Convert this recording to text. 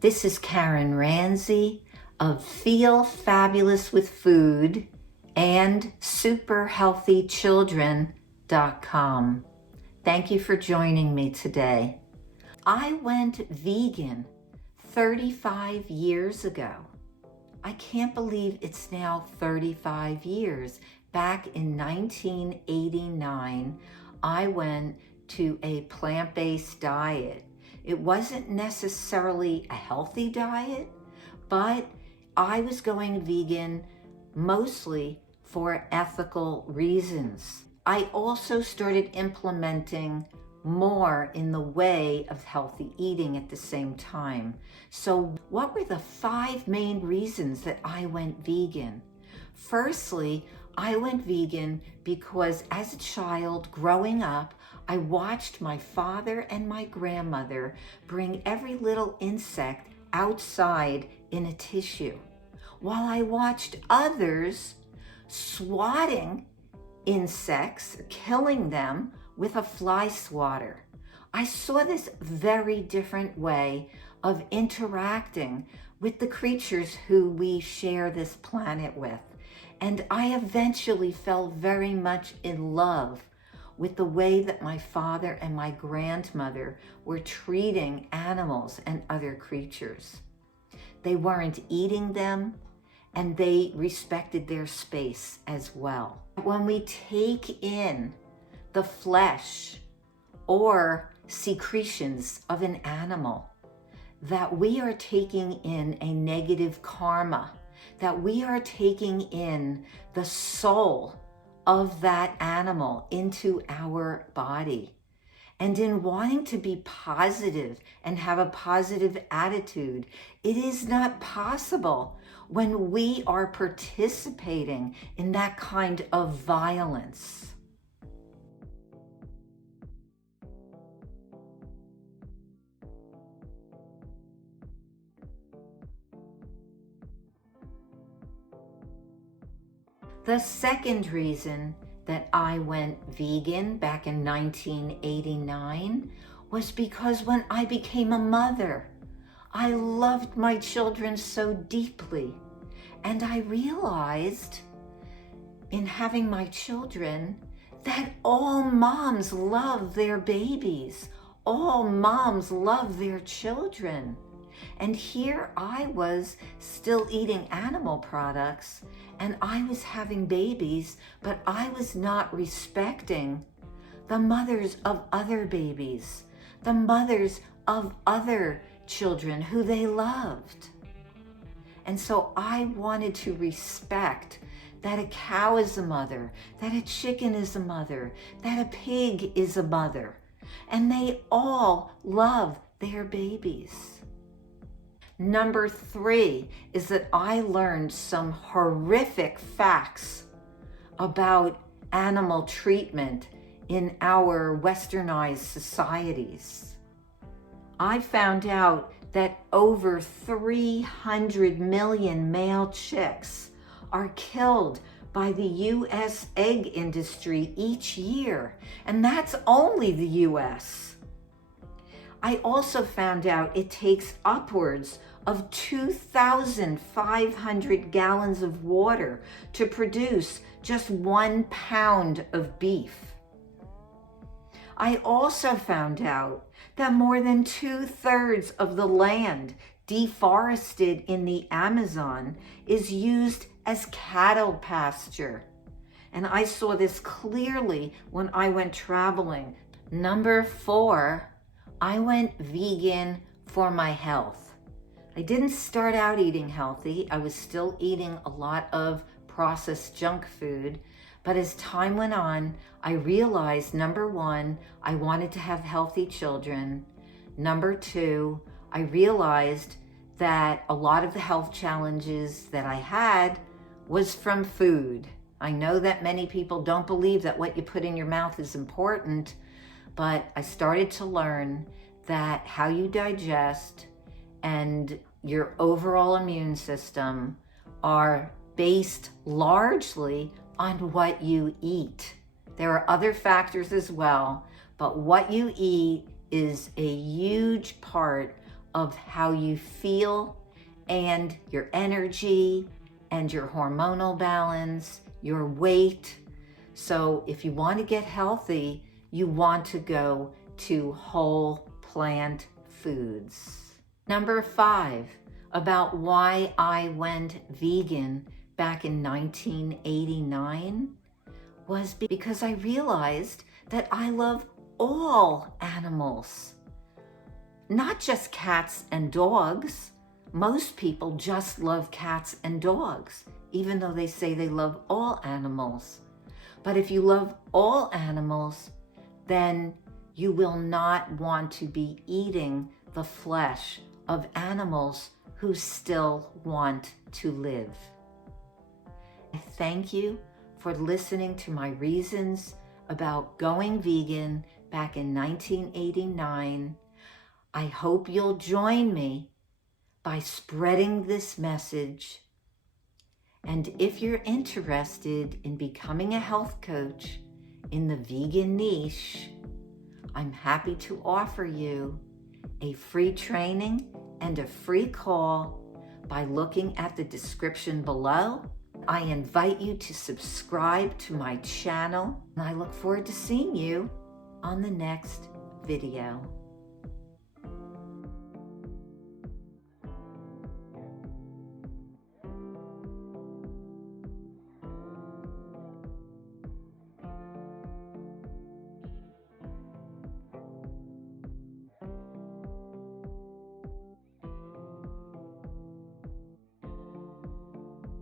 This is Karen Ranzi of Feel Fabulous with Food and superhealthychildren.com. Thank you for joining me today. I went vegan 35 years ago. I can't believe it's now 35 years. Back in 1989, I went to a plant-based diet. It wasn't necessarily a healthy diet, but I was going vegan mostly for ethical reasons. I also started implementing more in the way of healthy eating at the same time. So what were the 5 main reasons that I went vegan? Firstly, I went vegan because as a child growing up, I watched my father and my grandmother bring every little insect outside in a tissue, while I watched others swatting insects, killing them with a fly swatter. I saw this very different way of interacting with the creatures who we share this planet with. And I eventually fell very much in love with the way that my father and my grandmother were treating animals and other creatures. They weren't eating them, and they respected their space as well. When we take in the flesh or secretions of an animal, that we are taking in a negative karma, that we are taking in the soul of that animal into our body. And in wanting to be positive and have a positive attitude, it is not possible when we are participating in that kind of violence. The second reason that I went vegan back in 1989 was because when I became a mother, I loved my children so deeply. And I realized in having my children that all moms love their babies. All moms love their children. And here I was still eating animal products, and I was having babies, but I was not respecting the mothers of other babies, the mothers of other children who they loved. And so I wanted to respect that a cow is a mother, that a chicken is a mother, that a pig is a mother, and they all love their babies. Number 3 is that I learned some horrific facts about animal treatment in our westernized societies. I found out that over 300 million male chicks are killed by the U.S. egg industry each year, and that's only the U.S. I also found out it takes upwards of 2,500 gallons of water to produce just 1 pound of beef. I also found out that more than 2/3 of the land deforested in the Amazon is used as cattle pasture. And I saw this clearly when I went traveling. Number 4, I went vegan for my health. I didn't start out eating healthy. I was still eating a lot of processed junk food. But as time went on, I realized, number 1, I wanted to have healthy children. Number 2, I realized that a lot of the health challenges that I had was from food. I know that many people don't believe that what you put in your mouth is important, but I started to learn that how you digest and your overall immune system are based largely on what you eat. There are other factors as well, but what you eat is a huge part of how you feel and your energy and your hormonal balance, your weight. So if you want to get healthy, you want to go to whole plant foods. Number 5, about why I went vegan back in 1989 was because I realized that I love all animals, not just cats and dogs. Most people just love cats and dogs, even though they say they love all animals. But if you love all animals, then you will not want to be eating the flesh of animals who still want to live. I thank you for listening to my reasons about going vegan back in 1989. I hope you'll join me by spreading this message. And if you're interested in becoming a health coach in the vegan niche, I'm happy to offer you a free training and a free call by looking at the description below. I invite you to subscribe to my channel, and I look forward to seeing you on the next video.